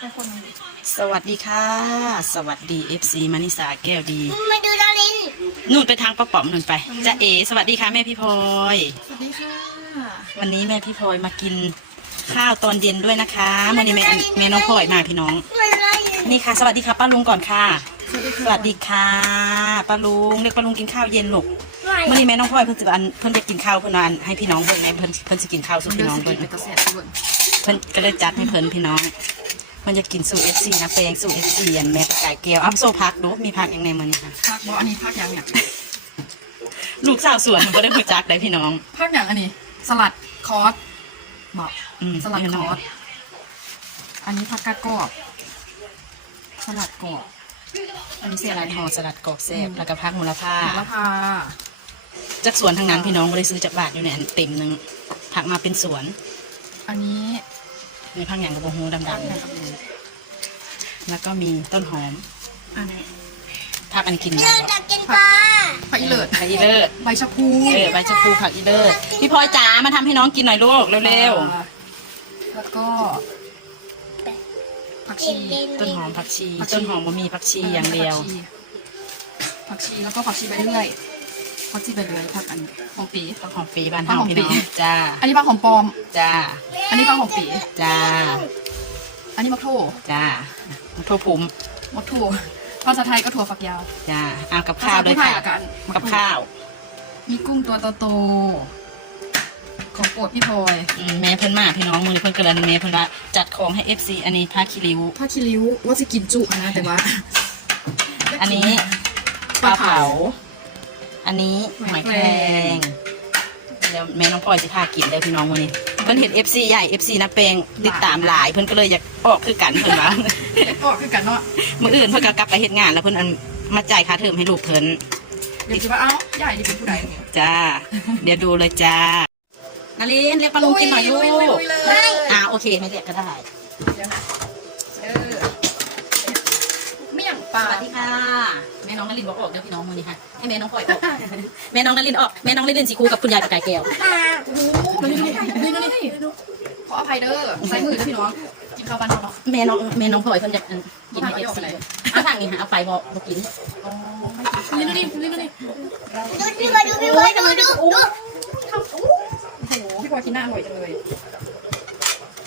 ให้คนหนึ่งดิสวัสดีค่ะ สวัสดี FC มานิสาแก้วดีมาดูดารินนู่นไปทางป้าป๋อมนู่นไปจะเอ สวัสดีค่ะแม่พี่พลอยสวัสดีค่ะ วันนี้แม่พี่พลอยมากินข้าวตอนเย็นด้วยนะคะวันนี้แม่แม่น้องพลอยมาพี่น้องมาอะไรนี่ค่ะ สวัสดีค่ะป้าลุงก่อนค่ะสวัสดีสค่ะวัสดีค่ะป้าลุงเรียกป้าลุงกินข้าวเย็นลูกไม่วันนี้แม่น้องพลอยเพิ่นจะอันเพิ่นจะกินข้าวเพิ่นเอาอันให้พี่น้องเพิ่นแม่เพิ่นเพิ่นจะกินข้าวสู่พี่น้องเพิ่เพิ่นนเป็นกระแสด้วยเพิ่นก็เลยจัดให้เพิ่นพี่น้อง มันจะกินสู่เอฟซีนะแปลงสู่เอฟซีอันแม่ตะไก่แก้วอัพโซพักดูมีพักยังไงมันค่ะภาคบออันนี้ภาคยังเนี่ยลูกสาวสวนมันก็ได้หูจักได้พี่น้องภาคยังอันนี้ สลัดคอสบอกอืมสลัดคอสอันนี้ผักกาดกรอบสลัดกรอบอันนี้สเสียอะไรลัดห่อสลัดกรอบแซ่บแล้วก็พักมูลค่าแล้วพาจากสวนทางนั้นพี่น้องบ่ได้ซื้อจากบาทอยู่ในอันเต็มหนึงผักมาเป็นสวน อันนี้ มีผักอย่างกระโบงหูดำๆแล้วก็มีต้นหอมอันนี้ผักอันกินได้เราจะกินปลาผักอีเลิศผักอีเลิศใบชะพูเออใบชะพูผักอีเลิศพี่พลอยจ๋ามาทำให้น้องกินหน่อยลูกเร็วแล้วก็ผักชีๆต้นหอมผักชี ต้นหอมบ่มีผักชีอย่างเดียว ผักชีผักชีแล้วก็ผักชีใบเลื่อย ผักชีใบเลื่อยผักอันของปี ผักหอมปีบ้านผักเฮาหอมพี่ปีน้องจ้าอันนี้ผักหอมปลอม จ้าอันนี้ผักหอมปี จ้าอันนี้มะโถจ้าทั่วภูมิมะโถภาษาไทยก็ถั่วฝักยาว จ้าเอากับภาข้าษาวด้วยไทยค่ะละกัน กับข้าวมีกุ้งตัวโตๆของโปรดพี่พลอยอืมแม่เพิ่นมาพี่น้องมือเพิ่นกระดันแม่เพิ่นว่าจัดของให้ FC อันนี้ผ้าคีริ้วผ้าคิริ้วว่าจะกินจุนะแต่ว่าอันนี้ปลาเผา อันนี้หหออยยแคแครรงงเดี๋ยวแม่น้องพลอยสิพากินเด้อพี่น้องมื้อนี้เพิ่นเห็น FC ใหญ่ FC นะแปลงติดตามหลาย เพิ่นก็เลยอยากออกคือกันเพิ่นว่าเด็กออกคือกันเนาะมื้ออื่นเพิ่นก็กลับไปเฮ็ดงานแล้วเพิ่นอันมาจ่ายค่าเทอมให้ลูกเพิ่นเดี๋ยวคิดว่าเอ้าใหญ่ดีเป็นผู้ใดเนี่ยจ้า เดี๋ยวดูเลยจ้านารินเรียกปลาลุงกินหน่อยลูกลุยลุยลุยเลยอ่าโอเคไม่เรียกก็ได้เดี๋ยวนะเออเมี่ยงปสลาวัสดีค่ะแม่น้องนารินบอกออกเดี๋ยวพี่น้องมือนี้ค่ะให้แม่น้องปล่อยออกแม่น้องนารินออกแม่น้องนารินสีคูกับคุณยายปากไก่แก้วปลาโอ้โหนี่นี่นี่นี่ขออภัยเด้อใส่มือนะพี่น้องกินข้าวบ้านเราเนาะแม่น้องแม่น้องพลอยเพิ่นอยากอันกินให้เอฟซีเอาทางนี้ค่ะเอาไปบอกบอกกินนี่นี่นี่นี่นี่ดูพี่มาดูพี่มาดูดูดูโอ้โหพี่พลอยกินหน้าอร่อยจังเลย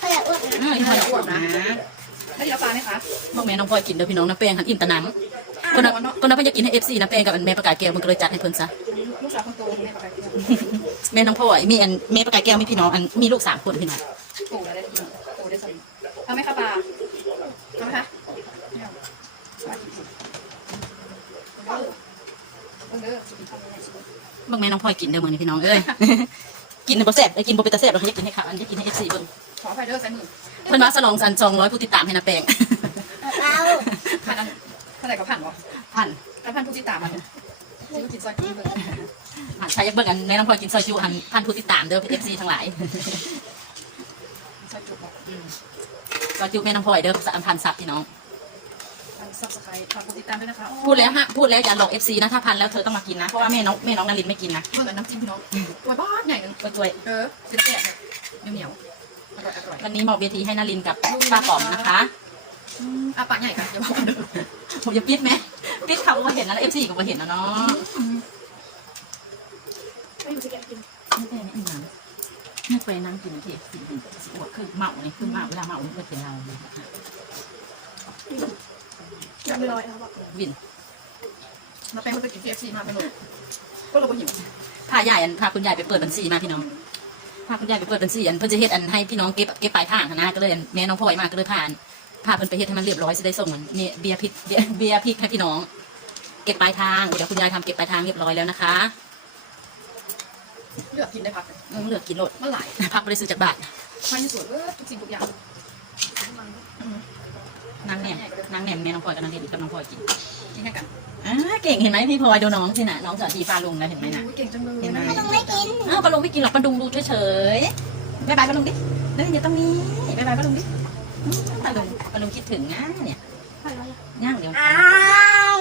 ขยะอ้วนอืมพี่พลอยอ้วนนะได้เดี๋ยวปลาไหมคะบอกแม่น้องพลอยกินเด้อพี่น้องนะแป้งหันอิ่มตะน้ำ คนนั้นคนนั้นเพิ่นอยากกินให้เอฟซีนะแป้งกับอันแม่ปากไก่แก้วมันก็เลยจัดให้เพิ่นซะลูกสาวคนโตแม่ปลาไหลแม่น้องพลอยมีอันแม่ปากไก่แก้วมีพี่น้องอันมีลูกสามคนพี่น้องโตแล้วได้ทีโตได้สมิเอาไหมคะปลาเอาไหมคะเออบอกแม่น้องพลอยกินเด้อมื้อนี้พี่น้องเอ้ยกินบ่แซ่บได้กินบ่เป็นตาแซ่บเราอยากกินให้ค่ะอันอยากกินให้เอฟซีเบิ่งขออภัยเด้อใส่มือเพิ่นว่าสลองสัน200ผู้ติดตามให้นะแป้งเราผ่านอันเท่าไหร่ก็ผ่านวะพันถ้าผ่านผู้ติดตามมันซื้อกินซอยกินเลยผ่านใครอยากเบิ่งอันแม่น้องพลอยกินซอยจูอันพันผู้ติดตามเด้อเอฟซีทั้งหลายซอยจุกบอกซอยจูแม่น้องพลอยเด้อสามพันซับพี่น้องซับสไครต์ฝากกดติดตามด้วยนะคะพูดแล้วฮะพูดแล้วอย่าหลอกเอฟซีนะถ้าพันแล้วเธอต้องมากินนะเพราะว่าแม่น้องแม่น้องนารินไม่กินนะเมื่อน้ำจิ้มพี่น้องตัวบ้านใหญ่หนึ่งก็ช่วยเออเป็นแกะเหนียวอร่อยอร่อยวันนี้มอบเวทีให้นารินกับป้าป๋อมนะคะอะปากใหญ่ค่ะอย่าบอกเด้อ ผมจะปิดไหมปิดเขาก็เห็นนะเอฟซีก็มาเห็นนะเนาะไม่รู้จะแกกินไม่เป็นไม่นั่งไม่เคยนั่งกินเทปสิสิอวดคือเมาเนี่ยคือเมาเวลาเมาเนี่ยเป็นเราเลยยังไม่ลอยแล้วบอกวินมาแป้งมันจะกิน KFC มาไปหมดก็เราก็หิวพายายอันพาคุณยายไปเปิดบัญชีมาพี่น้องพาคุณยายไปเปิดบัญชีอันเพื่อจะเฮ็ดอันให้พี่น้องเก็บเก็บปลายทางนะก็เลยอันแม่น้องพลอยมาก็เลยพาอัน พาเพิ่นไปเฮ็ดให้มันเรียบร้อยจะได้ส่งอันเนี่ยเบียร์พริกเบียร์เบียร์พริกให้พี่น้อง เก็บปลายทางเดี๋ยวคุณยายทำเก็บปลายทางเรียบร้อยแล้วนะคะเลือกกินได้พักอืมเหลือกินรถเมื่อไหร่พักบริสุทธิ์จากบาทภายในสวนเออทุกสิ่งทุกอย่างนางแหนมนางแหนมแม่น้องพลอยกับนางเรียนกับน้องพลอยกินกินแค่กันอ่าเก่งเห็นไหมพี่พลอยดูน้องสินะน้องสาธีฟ้าลุงนะเห็นไหมนะเก่งจังเลยเห็นไหมไม่ต้องไม่กินอ้าวปลาลุงไม่กินหรอกปลาดุงดูเฉยๆบายบายปลาลุงดิเล่นอยู่ตรงนี้บายบายปลาลุงดิอืม ปลาลุงปลาลุงคิดถึงนะเนี่ยย่างเดี๋ยวอ้าว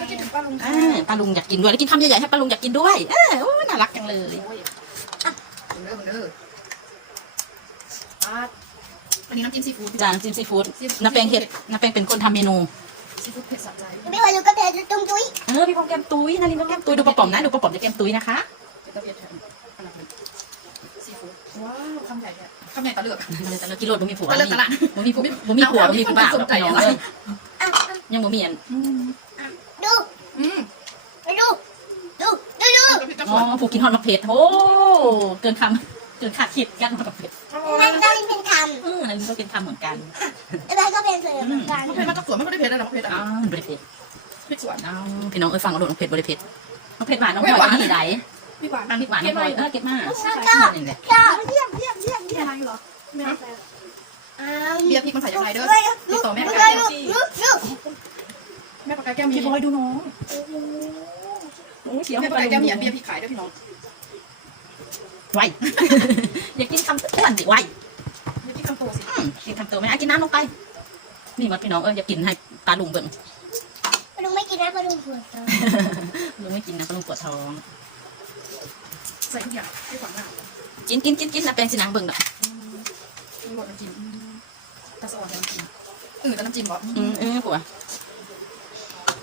ก็คิดถึงป้าลุงอ่าปลาลุงอยากกินด้วยแล้วกินคำใหญ่ๆให้ปลาลุงอยากกินด้วยเออโอ้น่ารักจังเลยโอ้ยอะเด้อเด้อป้านี้น้ำจิ้มซีฟู้ดจานจิ้มซีฟู้ดน้าแป้งเฮ็ดน้าแป้งเป็นคนทำเมนูซีฟู้ดเผ็ดสะใจไม่ว่าลูกก็เผ็ดตุ้มตุ้ยเออพี่พงแกมตุ้ยนารินก็แกมตุ้ยดูปลาป๋อมนะดูปลาป๋อมจะแกมตุ้ยนะคะเป็นตะเวียนแทนอันนั้นเป็นซีฟู้ดว้าวคำใหญ่เนี่ย คำใหญ่ตะเลือกแต่เรากินรถบ่มีผัวตะเลือกตลาดบ่มีผัวบ่มีผัวบ่มีผัวบ้าสนใจพี่น้องอะไรเอ้ยอะยังบ่มีอันดูอืมไปดูดูดูดูกระพริบกระอ๋พอริบผูกกินฮอตมะเผ็ดโอ้เกินคำเกินขาดคิดกันฮอตมะเผ็ดมันก็เป็นคเอออันนี้ก็เป็นคำเหมือนกันำแล้วก็เป็นเสือเหมือนกันมะเผ็ดมาจากสวนไม่ได้เผ็ดเลยหรอกมะเผ็ดอ๋อะอมันบ่ได้เผ็ดพริกสวนอ๋อพี่น้องเอ้ยฟังเอาโดดน้องเผ็ดบ่ได้เผ็ดน้องเผ็ดหวานน้องพลอยอันนี้ไหน พริกหวานอันนี้หวานน้องพลอยเออเก็บมาแล้วก็นี่แหละก็เยี่ยมเยี่ยมเยี่ยมเยี่ยมอะไรเหรอไม่เอาอ้าวเบียร์พริกมันใส่ยังไงเด้อลูติดกต่อแม่ลูปากกกาลูแก้วกที่ลูกลูกแม่ปากกาแก้วมีพี่พลอยดูน้องโอ้เขียวแม่ให้ปากปลากาแก้วมีลุอันงเบียร์พริกขายด้วยพี่น้องไว้อย่ากินคำอ้วนสิไว้เบียร์พริกคำโตสิอืมกินคำตัวไม่ได้กินน้ำลงไปนี่มันพี่น้องเอออย่ากินให้ปลาลุงเบิ่งลุงไม่กินนะเพราะลุงปวดท้องลุงไม่กินนะปลาลุงปวดท้อง ใส่ทุกอย่างให้ฝังหน้ากินกินกินกินนะแปลงสินางเบิ่งดอกมีหมดน้ำจิ้มกระสอนน้ำจิ้มเออแต่น้ำจิ้มเหรออืมเออผัว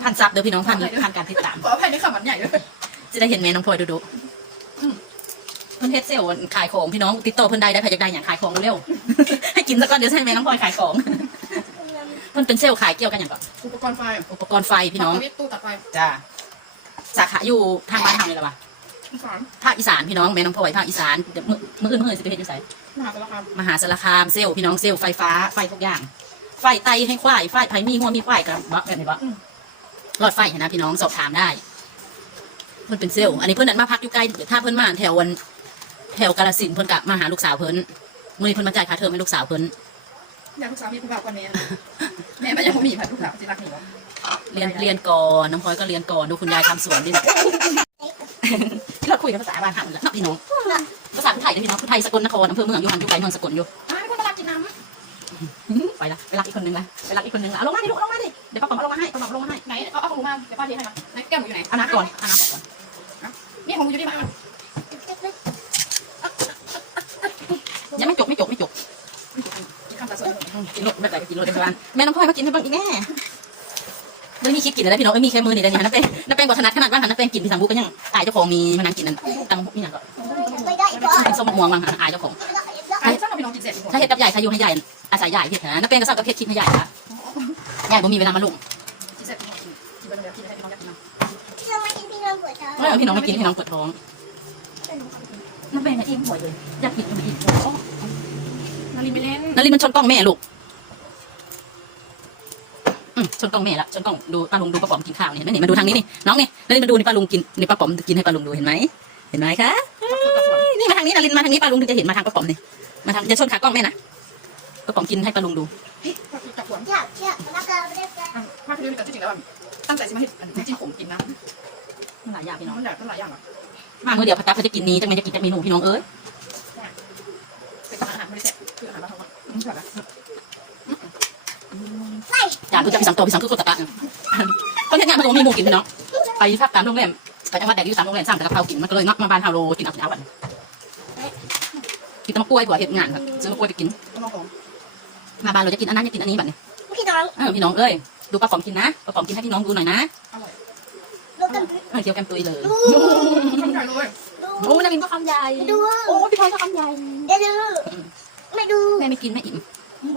พันซับเด้อพี่น้องพันพันการติดตามขออภัยในข่าวมันใหญ่เลยจะได้เห็นแม่น้องพลอยดูดูอืมเพิ่นเฮ็ดเซลล์ขายของพี่น้องติดต่อเพิ่นได้ได้ใครอยากได้อย่างขายของเร็วๆให้กินซะก่อนเดี๋ยวให้แม่น้องพลอยขายของเพิ่นเป็นเซลล์ขายเกี่ยวกันอย่างก่อนอุปกรณ์ไฟอุปกรณ์ไฟพี่น้องตู้ตัดไฟจ้าสาขาอยู่ทางบ้านทางนี่แหละวะ สามภาคอีสานพี่น้องแม่น้องพลอยภาคอีสานเดี๋ยวมื้อมื้ออื่นมื้ออื่นสิไปเฮ็ดอยู่ไสมหาสารคามมหาสารคามเซลล์พี่น้องเซลล์ไฟฟ้าไฟทุกอย่าง ไฟไตให้ควายไฟไผมีหัวมีควายกับบักแบบนี้บักรอดไฟเห็นนะพี่น้องสอบถามได้ เพิ่นเป็นเซลล์อันนี้เพิ่นนั่นมาพักอยู่ใกล้ถ้าเพิ่นมาแถววันแถวกาฬสินธุ์เพิ่นกะมาหาลูกสาวเพิ่นมื้อนี้เพิ่นมาจ่ายค่าเทอมให้ลูกสาวเพิ่นอยากลูกสาวมีผู้บ่าวกว่าแม่แม่ไม่ยังมีผัดลูกสาวสิรักหนูเรียนเรียนก่อนน้องพลอยก็เรียนก่อนดูคุณยายทำสวนดิ ที่เราคุยกันภาษาบ้านทำแล้วเนาะพี่น้องภาษาไทยนะพี่น้องไทยสกลนครอำเภอเมืองอยู่หันอยู่ไกลเมืองสกลอยู่อ้าวไม่คนตลาดกินน้ำไปละไปรักอีกคนนึงละไปรักอีกคนนึงละเอาลงมาดิลูกเอาลงมาดิเดี๋ยวป้าป๋องเอาลงมาให้ป้าป๋องเอาลงมาให้ไหนเอาเอาของหนูมาเดี๋ยวป้าเทให้มาไหนแก้วหนูอยู่ไหนเอาน้ำก่อนเอาน้ำก่อนนี่ของหนูอยู่ที่ไหนมายังไม่จบไม่จบไม่จบกินข้าวปลาสดกินรถไม่ได้กินรถเดี๋ยวบ้านแม่น้องพลอยมากินให้บ้างอีกแน่ ไม่มีคิดกินอะไรพี่น้องไม่มีแค่มือนี่เดี๋ยวนี้น้าแป้งน้าแป้งบอกถนัดขนาดว่าน้าแป้งกินพี่สังบุก็ยังอายเจ้าของมีมานั่งกินนั่นตังนี่อย่างก็ไม่ได้ก่อนเป็นส้มม่วงมั้งอายเจ้าของไอ้ช่างเราพี่น้องกินเสร็จถ้าเฮ็ดกับใหญ่ถ้าอยู่ให้ใหญ่อาศัยใหญ่เฮ็ดนะน้าแป้งก็ชอบกับเฮ็ดคลิปให้ใหญ่ละใหญ่บ่มีเวลามาลุงกินเสร็จพี่น้องกินกินไปแล้วกินให้พี่น้องกินน้เราไม่กินพี่เราปวดท้องไม่เอาพี่น้องมากินพี่น้องปวดท้องน้าแป้งก็อิ่มบ่อยเลยอยากกินก็ไม่อิ่มำนาลีไม่เล่นนารินมันชนกล้องแม่ลูกอืม ชนกล้องแม่ละชนกล้องดูป้าลุงดูป้าป๋อมกินข้าวนี่เห็นไหมนี่มาดูทางนี้นี่น้องนี่นารินมาดูนี่ป้าลุงกินนี่ป้าป๋อมกินให้ป้าลุงดูเห็นไหมเห็นไหมคะเอ้ยนี่มาทางนี้นารินมาทางนี้ป้าลุงถึงจะเห็นมาทางป้าป๋อมนี่มาทางจะชนขากล้องแม่นะป้าป๋อมกินให้ป้าลุงดูจับขวดเชื่อเชื่อแล้วก็ไม่ได้แปลภาคที่นี่แต่ที่จริงแล้วตั้งใจจะมาให้จิ้มผมกินน้มันหลายอย่างพี่ำน้องมันอยากมันหลายอย่างอะมาเมื่อเดียวพัตตาเขาจะกินนี้จังไม่จะกินแต่เมนูพี่น้องเอ้ยเป็นอาหารไม่ได้แซ่บคืออาหารบ้านเขาอืมแบบ จานคือจะพี่สังโตพี่สังคือคนตะกะคนที่งานมันก็มีหมูกินพี่น้องไปพักตามโรงแรมไปจังหวัดแดกอยู่ตามโรงแรมสั่งแต่กะเพรากินมันก็เลยนักมาบ้านเฮาโลกินเอาเอาวันกินตะมะกล้วยกว่าเห็ดงานครับซื้อมะกล้วยไปกินต้องลองของมาบ้านเราจะกินอันนั้นจะกินอันนี้แบบนี้พี่น้องเออพี่น้องเอ้ยดูปลาป๋อมกินนะปลาป๋อมกินให้พี่น้องดูหน่อยนะอร่อยลูกกันเออเคี้ยวแกมตุยเลยดูทำใหญ่เลยดูโอ้นารินก็คำใหญ่ดูโอ้พี่พลอยก็คำใหญ่เดี๋ยวดูไม่ดูแม่ไม่กินไม่อิ่ม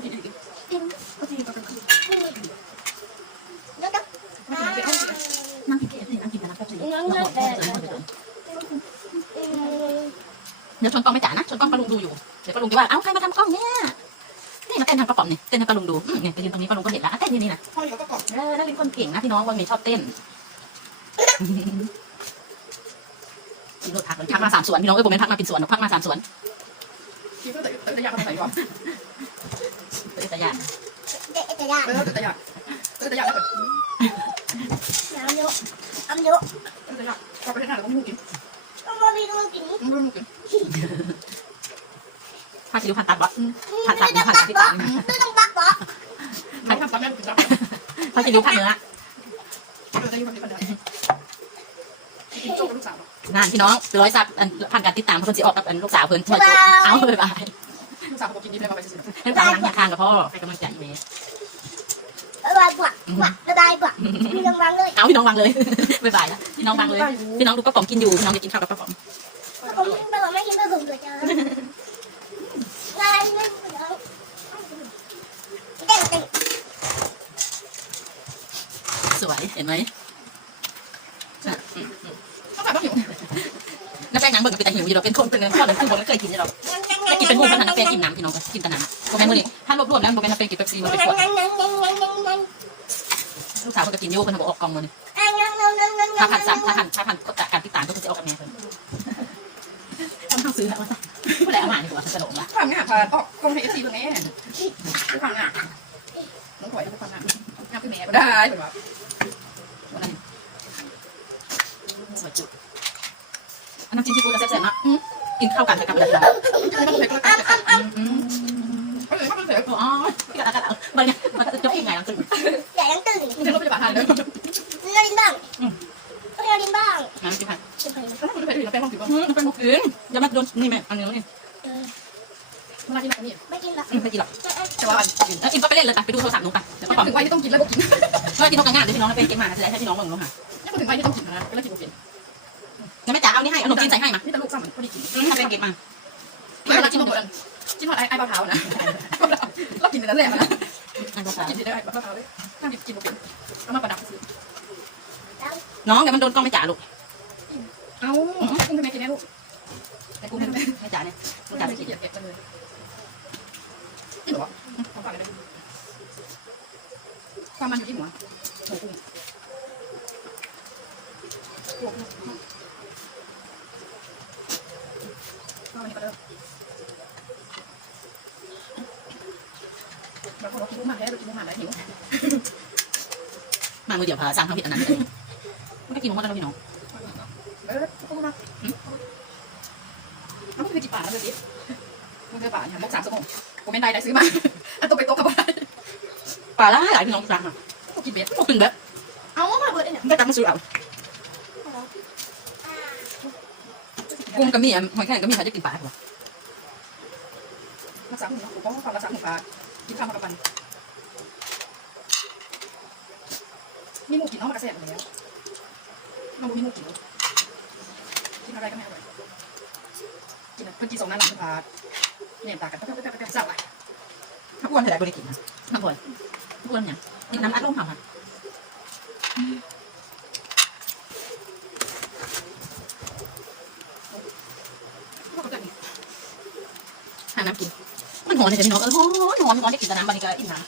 กินอีกกินก็กินก็กิน แล้วก็ นั่งกินเองนั่งกินกันนะแป๊บนึงเดี๋ยวชนกล้องไม่จ่านะชนกล้องปลาลุงดูอยู่เดี๋ยวปลาลุงจะว่าเอ้าใครมาทำกล้องเนี่ยนี่มาเต้นทางปลาป๋อมนี่เต้นให้ปลาลุงดูเนี่ยไปยืนตรงนี้ปลาลุงก็เห็นแล้วเต้นนี่นี่นะพ่ออยู่ก็กรอบเออนารินคนเก่งนะพี่น้องวันนี้ชอบเต้นกินรถพักเลยพักมาสามสวนพี่น้องเอ้ยผมเป็นพักมาเป็นสวนพักมาสามสวนคิดว่าแต่แต่อยากทำอะไรก่อนเออแต่ยากเด็กจะยากเออแต่อยากเออแต่อยากแล้วน้ำ เยอะน้ำเยอะเออแต่อยากกลับไปที่ไหนเราก็ไม่รู้กินต้องมาไปดูกินไม่รู้กินพาคิดดูพันตัดวะไม่ต้องบักบอไม่ต้องบักบอใครทำตามแม่กินแล้วพาคิดดูพันเนื้อเออแต่อยู่คนนี้คนเดียวกินโจ๊กกับลูกสาวงานพี่น้องร้อยซับอันพันการติดตามเพิ่นสิออกกับอันลูกสาวเพิ่นเอาไปบายลูกสาวบอกกินดีเลยมาไปซื้อให้ตามนั่งข้างกับพ่อให้กำลังใจเมย์บ๊ายบายปะปะบ๊ายบายปะมีรางวัลเลยเอาพี่น้องวางเลยบ๊ายบายนะพี่น้องวางเลยพี่น้องดูป้าป๋อมกินอยู่พี่น้องจะกินข้าวกับป้าป๋อมผมไม่บอกไม่กินไม่ผมเลยจ้าลายไม่เต้นเต้นสวยเห็นไหมต้องถามต้องหิวน้ำแป้งนังเบิกเป็นแต่หิวอยู่เราเป็นคนเป็นข้อหนึ่งขึ้นบนไม่เคยกินเลยเราถ้ากินเป็นหมูมันน้ำแป้งกินน้ำพี่น้องก็กินแต่น้ำโมเมนต์มื่อนี้ถ้ารวบรวมแล้วโมเมนต์น้ำแป้งกินเป๊ปซี่มันเป็นขวดลูก สาวคนก็กินโย่เป็นบอออกกองมันถ้าผ่านซ้ำถ้าผ่านถ้าผ่านก็จากการติดตามก็จะเอากับแม่เพิ่นต้องซื้อแล้วผู้ใดเอามาดีกว่าสนุกละความงามผ่านออกกองให้เอฟซีตัวนี้ความงามน้องถอยดูความงามงามคือแม่ได้แบบว่าสวยจุดอันน้ำจิ้มซีฟู้ดก็แซ่บๆนะกินข้าวกันกับอะไรกันไม่ต้องเผ็ดก็ได้เอ อไม่ต้องเผ็ดอ๋อพี่กระดาษกระดาษมันเนี่ยมันจะเป็นไงล่ะซึ่งอย่ายังตื่นจะรถพยาบาลทันเลยเราดินบ้างเราดินบ้างน้ำจิ้มผัดแล้วคุณจะไปถึงเราแป้งห้องผิวป่ะเป็นหมูคืนอย่ามาโดนนี่แม่อันนี้นี่เวลาที่เราเนี่ไม่กินหรอกไม่กินหรอกแต่ว่าแล้วอิมก็ไปเล่นเลยไปไปดูโทรศัพท์หนูไปเดี๋ยวไม่ป้าป๋อมถึงวัยที่ต้องกินแล้วบอกกินเมื่อกินนกกระงานเดี๋ยวพี่น้องเป็นเกมมาจะได้ให้พี่น้องเบิ่งเนาะค่ะไม่ถึงวัยที่ต้องกินนะก็เลยกินบอกกินงั้นแม่จ๋าเอานี่ให้เอาขนมจีนใส่ให้มานี่ตลกซ้ำเหมือนพอดีกินนี่ทำเป็นเกมมาเวลากินบอกกันกินหอดไอ้ไอ้เบาเท้านะ เรากินแต่นั้นแหละนะอันภาษากินได้ไอ้เบาเท้าเลยนั่งกินบอกกิเอามาประดับซื้อน้องเดี๋ยวมันโดนกล้องไม่จ๋าลูก เอากุ้งทำไมกินได้ลูกไอ้กูไม่ไม่จ๋าเนี่ยไม่จ๋าไม่กิขี้นเกียจเก็บกันเลยนี่หรอของฝากอะไรความมันอยู่ที่หัวหมูกุ้งก็วันนี้ก็เริ่มบางคนเรากินหมูหมันแล้วเรากินหมูหมันแล้วหิวมามือเดียวพาสร้างความผิดอันนั้นเลยไม่ได้กินมันแล้วพี่น้องเออขอบคุณมากเอาไปจีป่าแล้วเลยสิมึงไปป่าเนี่ยมกสามสมองกูไม่ได้ได้ซื้อมาอันตัวไปโต๊ะกับอะไรปลาละหลายพี่น้องสั่งอะกูกินเบ็ดพวกถึงแบบเอามาเบิดเนี่ยไม่ตักมาซื้อเอากุ้งก็มีอะหอยแครงก็มีใครจะกินปลาหรอรักษาหุ่นกูก็ความรักษาหุ่นปลากินข้าวมากับปัน มีหมูกินน้องมากระแสอยู่แล้วน้องมีหมูกินกินอะไรก็ไม่อร่อยกินเพิ่งกินสองน้ำหลังปลาเนี่ยตากันแป๊บแป๊บแป๊บแป๊บสั่งไปถ้าอ้วนเท่าไหร่ก็ได้กินนะน้ำบ่อยอ้วนอย่างกินน้ำอัดลมค่ะหาน้ำกินมันหอนเลยพี่น้องเออหอนหอนหอนได้กินแต่น้ำบันนี้ก็อิ่มน้ำ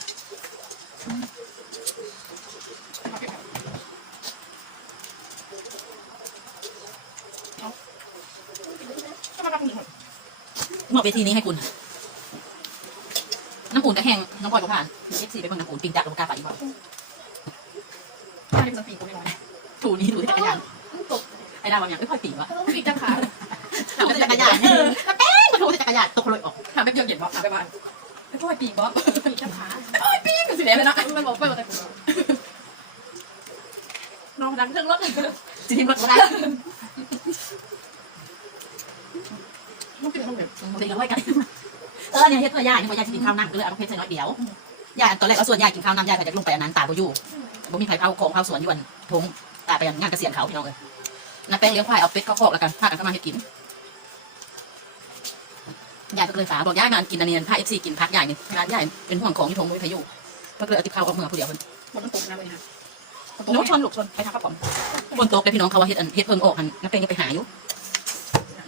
ม อบเวทีนี้ให้คุณ น้ำปูนก็แห้งน้องบอยก็ผ่านเอฟซีไปเบิ่งน้ำปูนปิงจักรลงกาไปอีกบ่อันนี้เป็นปีกูไม่น้อยถูนี่ถูที่จักรยานตกไอ้ดาวบางอย่างไม่ค่อยปีวะปีจังขาถูที่จักรยานเออแล้วแป้งมาถูที่จักรยานตกเลยออกถามไปเดียวเย็นวะถามไปบ้านไอ้พ่อปีบ๊อบปีจังขาเอ้ยปีกันสิแล้วนะมันบอกไปว่าแต่กูน้องดังเครื่องรถสิทีมรถก็ได้ มันเป็นห้องแบบเด็กเอาไว้กันเออเนี่ยเฮ็ดเพื่อย่เนี่ยว่ายายจะกินข้าวนั่งก็เลยเอาเพชรใส่น้อยเดียวยายตอนแรกเอาส่วนยายกินข้าวน้ำยายก็จะลงไปอันนั้นตาบ่อยู่บ่มีใครเผาของเผาสวนยวนทงตาไปงานเกษียณเขาพี่น้องเอ้ยน้าแป้งเลี้ยงควายเอาเป็ดเข้าคอกแล้วกันพากันเข้ามาให้กินยายก็เลยฝากบอกยายมากินอันนี้พาเอฟซีกินพักยายนี่ร้านยายเป็นห่วงของยี่ทงวิทยุก็เลยเอาติบข้าวออกเมืองผู้เดียวคนมันตกนะเลยนะน้องชนลูกชนไปทางข้าวป๋อมบนโต๊ะเลยพี่น้องเขาว่าเฮ็ดอันเฮ็ดเพิ่งออกหันน้าเป้งก็ไปหาอยู่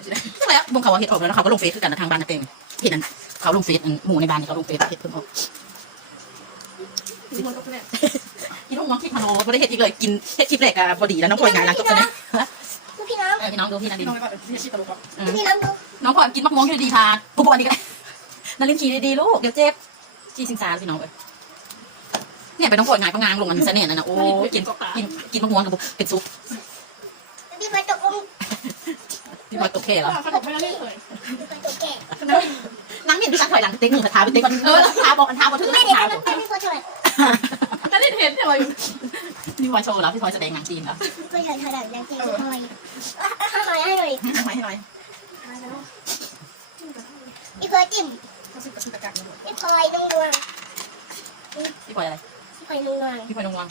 แล้วบงเขาว่าเฮ็ดออกแล้วเขาก็ลงเฟซคือกันนะทางบ้านน้าเป้งเห็นอันเขาลงเฟซอันหมู่ในบ้านนี่เขาลงเฟซเฮ็ดเพิ่งออกสิมันก็แค่กินน้องคิดพะโล้บ่ได้เฮ็ดอีกเลยกินเฮ็ดคลิปแรกอะพอดีแล้วน้องพลอยงานหลังจบซะนะพี่น้องเออพี่น้องดูพี่นารินน้องไม่ว่าที่ชีตลกอะพี่น้องดูน้องพลอยกินมะม่วงที่ดีพาปุ๊บวันนี้ก็นารินขี่ดีๆลูกเดี๋ยวเจ็บจี้สิงสารพี่น้องเอ้ยเนี่ยไปน้องพลอยงานก็งานลงมันเสน่ห์นั่นน่ะโอ้ยกินกินกินมะม่วงกับเป็ดซุปพี่ไปตกลง พี่พลอยตกแค่แล้วขนมไม่ได้เลยไปตกแก่นั่งเห็นดิฉันถอยหลังเต็งหนึ่งเท้าไปเต็งวันเออเท้าบอกกันเท้าบอกถึงไม่ไม่ได้ได้ไม่ได้ไม่ได้ช่วยนั่นเล่นเห็นเลยนี่วายโชว์แล้วพี่พลอยแสดงงานจีนแล้วไม่ใช่ขนาดนั้นจริงทำไมให้หน่อยให้หน่อยให้หน่อยให้หน่อยอีเคยจิ้มทำซื้อกระซื้อกระกัดมาหมดพี่พลอยนุ่งนวลพี่พลอยอะไรพี่พลอยนุ่งนวลพี่พลอยนงวัง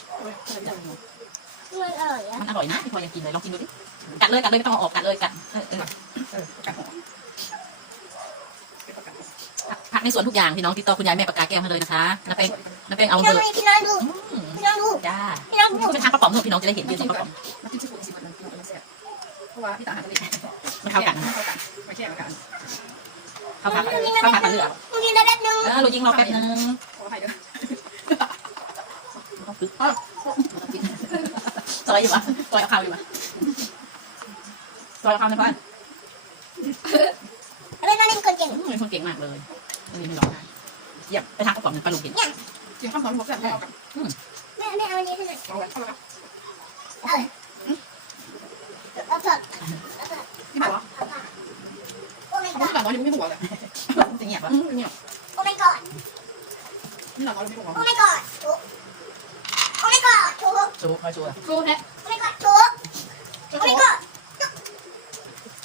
โอ้ยอะไรจะหมดนวลอร่อยอะมันอร่อยนะพี่พลอยยังกินเลยลองกินดูดิกัดเลยกัดเลยไม่ต้องเอาออกกัดเลยกัดเออเออเออกัดหอมเป็นประกัดผักในสวนทุกอย่างพี่น้องติดต่อคุณยายแม่ปากกาแก้วมาเลยนะคะน้าแป้งน้าแป้งเอาพี่เถน้องอะดูพี่น้องดูอืมพี่น้องดูจ้าพี่น้องดูคุณจะทานกระป๋องเถอะพี่น้องจะได้เห็นยืนในกระป๋องน้ำจิ้มซีฟู้ดซีฟู้ดมันกินมันแซ่บเพราะว่าพี่ตาหาทะเลมันเข้ากันนะเข้ากันไม่แค่กันเข้าผักเข้าผักกันเหลือมึงกินได้แป๊บนึงเออเรายิงรอแป๊บนึงขอให้เด้อ ซอยอยู่วะซอยเอาข้าวอยู่วะซอยเอาข้าวในบ้านแล้วนั่นนี่เป็นคนเก่งเป็นคนเก่งมากเลยเออไม่ร้องไห้เยี่ยมไปทางกระป๋องหนึ่งปลาลูกเห็นเดี๋ยวข้าวหอมหัวแซ่บเอากับแม่แม่เอาอันนี้ให้หน่อยเอาไว้เข้าแล้วเอาเอาผักที่บอกว่าโอ้ my เขา god ที่หลังน้อยยังไม่หัวเลยจะเงียบวะเนี่ยโอ้ my god ที่หลังน้อยยังไม่หัว โอ้ my god โอ้ my god โอ้ ชูคอยชูอะครูแท้ my god โอ้โอ้ my god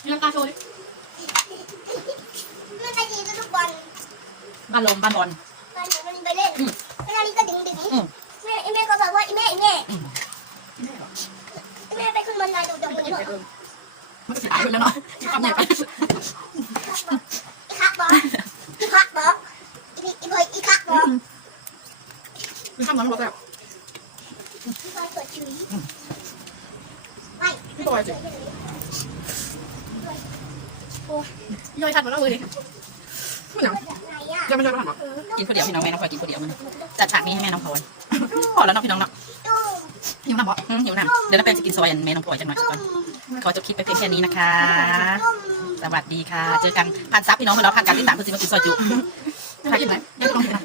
มีน้ำตาโชว์ดิมันจะดีทุกวันบ้านลมบ้านบอลตอนนี้มันไปเล่นเวลานี้ก็ดึงดึงแม่แม่ก็บอกว่าแม่แม่แม่เหรอแม่ไปขึ้นบันไดดูดอกมันมืก็อหยิบเหรไปอเออมันก็เสียดายไปแล้วเนาะที่ทำใหญ่ไป อีคักบอกอีคักบอกอีอีบอยอีคักบอก คือข้าวน้อยหัวแซ่บ พี่บอยเปิดชีวิตไม่ พี่บอยจิย่อยทัดมาแล้วเลยดิไม่หนังไหนอะย่อยไม่ย่อยไม่ทันหรอกินคนเดียวพี่น้องแม่น้องพลอยกินคนเดียวมันจัดฉากนี้ให้แม่น้องพลอยพอแล้วเนาะพี่น้องเนาะตุ้มหิวน้ำบ่อืมหิวน้ำเดี๋ยวน้าแป้งจะกินซอยอันแม่น้องพลอยจังหน่อยตุ้ก่อนมขอจบคลิปไปเพียงแค่นี้นะคะตุ้มสวัสดีค่ะ เจอกันผ่านซับพี่น้องมาแล้วผ่านการที่สามคือสิมากินซอยจุใครกินไหนยังลองกินนะ